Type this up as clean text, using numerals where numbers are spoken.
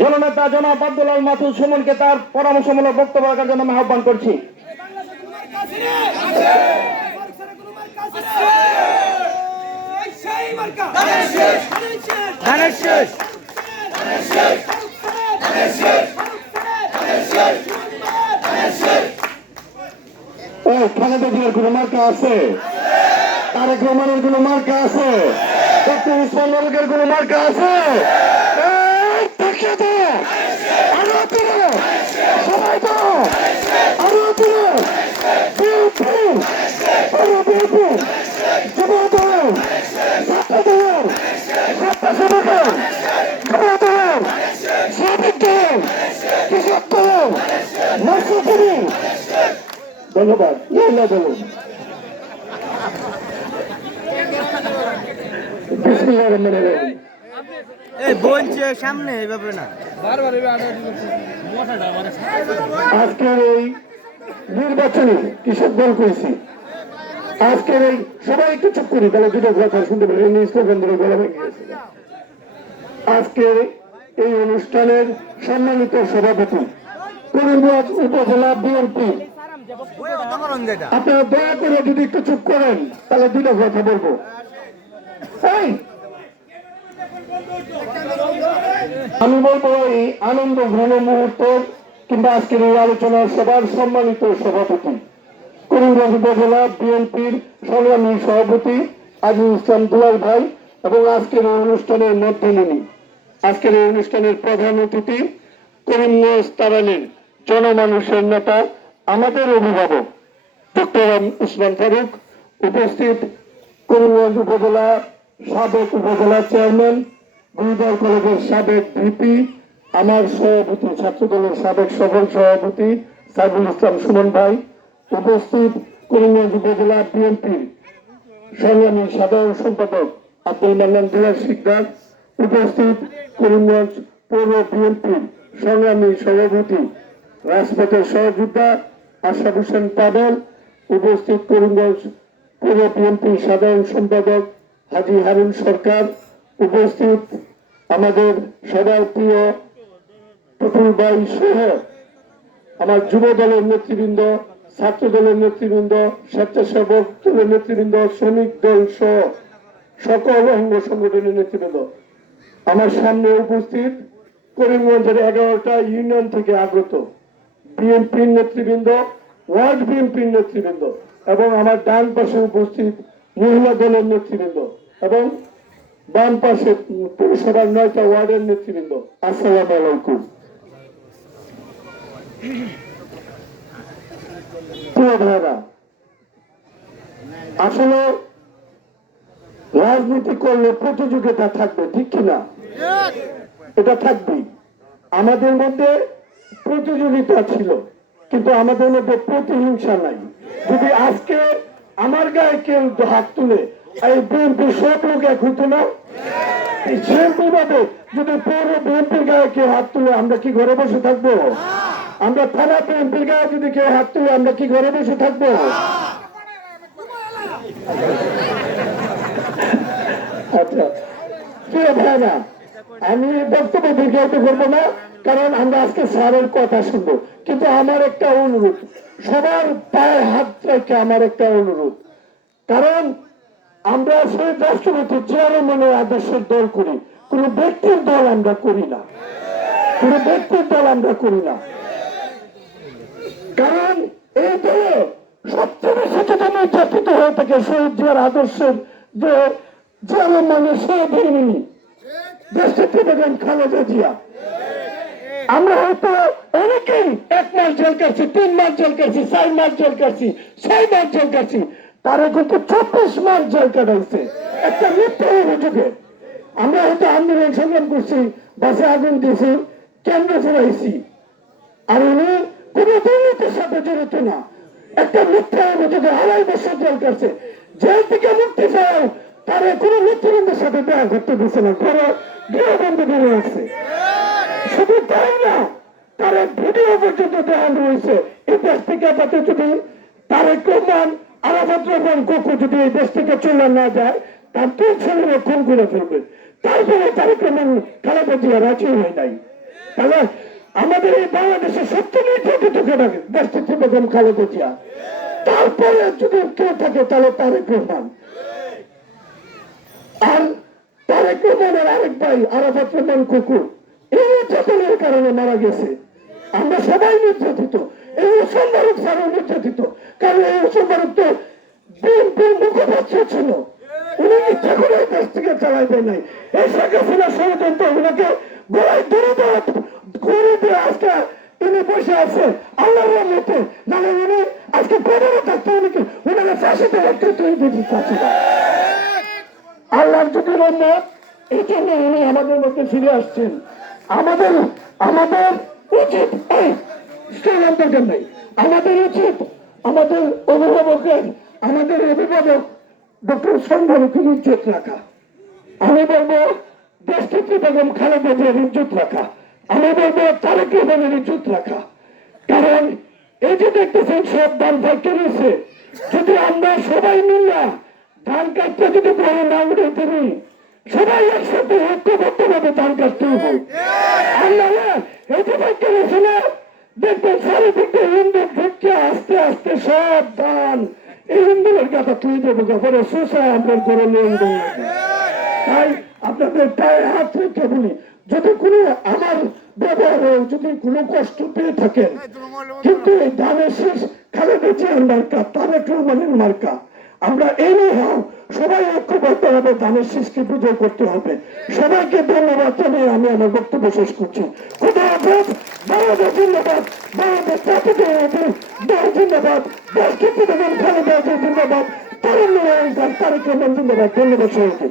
জননেতা জনাব আব্দুল মাসুদ সুমনকে তার পরামর্শমূলক বক্তব্য রাখার জন্য আমি আহ্বান করছি। খালেদা জিয়ার কোন মার্কা আছে? তারেক রহমানের কোন মার্কা আছে? ডক্টর ইসমাইল মালিকের কোন মার্কা আছে? সবাই তো আরো ধন্যবাদ। বলুন সামনে এইভাবে না আজকের এই নির্বাচনে কৃষক দল করেছি। আজকের এই সবাই একটু চুপ করি, তাহলে দুটো কথা শুনতে পারি। স্লোগান ধরে গলা ভেঙে গেছে। আজকের এই অনুষ্ঠানের সম্মানিত সভাপতি করিমগঞ্জ উপজেলা বিএনপি, আপনারা দয়া করে যদি একটু চুপ করেন তাহলে দুটো কথা বলবো। আমি বলবো এই আনন্দ ঘন মুহূর্ত কিংবা আজকের এই আলোচনার সবার সম্মানিত সভাপতি করিমগঞ্জ উপজেলা বিএনপির সংগ্রামী সভাপতি আজিজুল ইসলাম দুলাল ভাই এবং আজকের এই অনুষ্ঠানের মধ্যমণি, আজকের এই অনুষ্ঠানের প্রধান অতিথি করিমগঞ্জ তারানের জনমানুষের নেতা আমাদের অভিভাবক ডক্টর উসমান ফারুক, উপস্থিত করিমগঞ্জ উপজেলা সাবেক উপজেলা চেয়ারম্যান, গুলজার কলেজের সাবেক ভিপি, আমার সভাপতি ছাত্রদলের সাবেক সফল সভাপতি সাইফুল ইসলাম সুমন ভাই, উপস্থিত করিমগঞ্জ উপজেলা বিএনপির সংগ্রামী সাধারণ সম্পাদক আব্দুল মান্নান দিলার শিকদার, উপস্থিত করিমগঞ্জ পৌর বিএনপির সংগ্রামী সভাপতি রাজপথের সহযোদ্ধা আশরাফ হোসেন পাবল, উপস্থিত করিমগঞ্জ পৌর বিএনপির সাধারণ সম্পাদক হাজী হারুন সরকার, উপস্থিত আমাদের সবার প্রিয় টুটুল ভাই সহ আমার যুব দলের নেতৃবৃন্দ, ছাত্র দলের নেতৃবৃন্দ, স্বেচ্ছাসেবক দলের নেতৃবৃন্দ, শ্রমিক দল সহ সকল অঙ্গ সংগঠনের নেতৃবৃন্দ, আমার সামনে উপস্থিত করিমগঞ্জের 11টা ইউনিয়ন থেকে আগত বিএনপির নেতৃবৃন্দ, ওয়ার্ড বিএনপির নেতৃবৃন্দ এবং আমার ডান পাশে উপস্থিত মহিলা দলের নেতৃবৃন্দ এবং বাম পাশে পৌরসভার 9টা ওয়ার্ডের নেতৃবৃন্দ, আসসালামু আলাইকুম। প্রিয় ভাইরা, আসলে রাজনীতি করলে প্রতিযোগিতা থাকবে, ঠিক কিনা? এটা থাকবেই। আমাদের মধ্যে প্রতিযোগিতা ছিল, কিন্তু আমাদের মধ্যে প্রতিহিংসা নাই। যদি আজকে আমার গায়ে কেউ হাত তুলে এই বিএনপি সব লোক এক হইতো না? সেরকমভাবে যদি পৌর বিএনপির গায়ে কেউ হাত তুলে আমরা কি ঘরে বসে থাকবো? আমরা থানা বিএনপির গায়ে যদি কেউ হাত তুলে আমরা কি ঘরে বসে থাকবো? আচ্ছা প্রিয় ভাইরা, আমি বক্তব্য দীর্ঘায়িত করবো না, কারণ আমরা আজকে স্যারের কথা শুনবো। কিন্তু আমার একটা অনুরোধ, সবার পায়ে হাত রেখে আমার একটা অনুরোধ, কারণ আমরা সেই রাষ্ট্রপতি জিয়া রহমানের আদর্শের দল করি, কোন ব্যক্তির দল আমরা করি না, কোন ব্যক্তির দল আমরা করি না। কারণ এই দলে সবচেয়ে বেশি যেটা নির্যাতিত হয়ে থাকে শহীদ জিয়ার আদর্শের যে জিয়া রহমানের সহধর্মিনী দেশটি বেগম খালেদা জিয়া। আমরা হয়তো অনেকেই 1 মাস জেল কাটছি, 3 মাস জেল কাটছি, 4 মাস জেল কাটছি, 6 মাস জেল কাটছি, তারা কিন্তু 24 মাস জেল কাটাইছে একটা মিথ্যা অভিযোগে। আমরা হয়তো আন্দোলন সংগ্রাম করছি, বাসে আগুন দিয়েছি, কেন্দ্র চালাইছি, আর উনি কোন দুর্নীতির সাথে জড়িত না। একটা মিথ্যা অভিযোগে 2.5 বছর জেল কাটছে। জেল থেকে মুক্তি পাও তারা কোনো নেতৃবৃন্দের সাথে দেখা করতে দিচ্ছে না, ঘরে গৃহবন্ধ করে রাখছে। শুধু তাই না, তারা ভিডিও পর্যন্ত দেখানো হয়েছে। এই দেশ থেকে যাতে যদি তারেক রহমান আরাফাত রহমান কোকো যদি এই দেশ থেকে চলে না যায়, তার 2 ছেলেরা খুন করে ফেলবে। তারপরে তারেক রহমান খালেদা জিয়া রাজি হয় নাই। তাহলে আমাদের এই বাংলাদেশের সবথেকে নির্যাতিত কেটাকে দেশটিতে বেগম খালেদা জিয়া, তারপরে যদি কেউ থাকে তাহলে তারেক রহমান, আর তারেক রহমানের আরেক ভাই আরাফাত রহমান কুকুর এই নির্যাতনের কারণে মারা গেছে। আমরা সবাই নির্যাতিত, এই হোসেন ফারুক স্যারও নির্যাতিত, কারণ এই হোসেন ফারুক তো বিএনপির মুখপাত্র ছিল, উনি ইচ্ছা করে এই দেশ থেকে চালাইতে নাই। এই শেখ হাসিনা ষড়যন্ত্র ওনাকে গলায় ধরে দেওয়া করে দিয়ে আজকে তিনি বসে আছে আল্লাহর মতে, নাহলে উনি আজকে কবরে থাকতে উনিকে উনাকে ফাঁসিতে রাখতে তৈরি দিতে চাচ্ছে না। আল্লাহর যদি রহমত, এই জন্য উনি আমাদের মধ্যে ফিরে আসছেন। আমাদের আমাদের উচিত দরকার নেই, আমাদের উচিত আমাদের অভিভাবক ডক্টর সম্ভাবকের ইজ্জত রাখা। আমি বলবো দেশটিতে বেগম খালেদা জিয়ার ইজ্জত রাখা, আমি বলবো তারেক রহমানের ইজ্জত রাখা। কারণ এই যে দেখতেছেন সব ধান ফাইটে রয়েছে, যদি আমরা সবাই মিললা ধান কাটতে যদি বড় না উঠে তুমি সবাই একসাথে ঐক্যবদ্ধভাবে ধান কাটতে হবে। আমরা এই যে ফাইটে রয়েছে না, দেখবেন চারিদিকে হিন্দু ঢুকে আস্তে আস্তে সব ধান এই হিন্দুদের কথা তুই দেবো পরে সুসায় আমরা করে নিয়ে তাই আপনাদের পায়ে হাত রেখে বলি, যদি কোনো আমার ব্যবহারে যদি কোনো কষ্ট পেয়ে থাকেন, কিন্তু এই ধানের শেষ খালেদা জিয়ার মার্কা, তারেক রহমানের মার্কা, আমরা এই হোক সবাই ঐক্যবদ্ধ হবে, ধানের শেষকে পুজো করতে হবে। সবাইকে ধন্যবাদ জানিয়ে আমি আমার বক্তব্য শেষ করছি। খুদা হাফেজ, বাংলাদেশ জিন্দাবাদ, বাংলাদেশ জাতীয় দল জিন্দাবাদ, দেশকে খালেদা জিয়া জিন্দাবাদ, তারেক রহমান জিন্দাবাদ। ধন্যবাদ সবাইকে।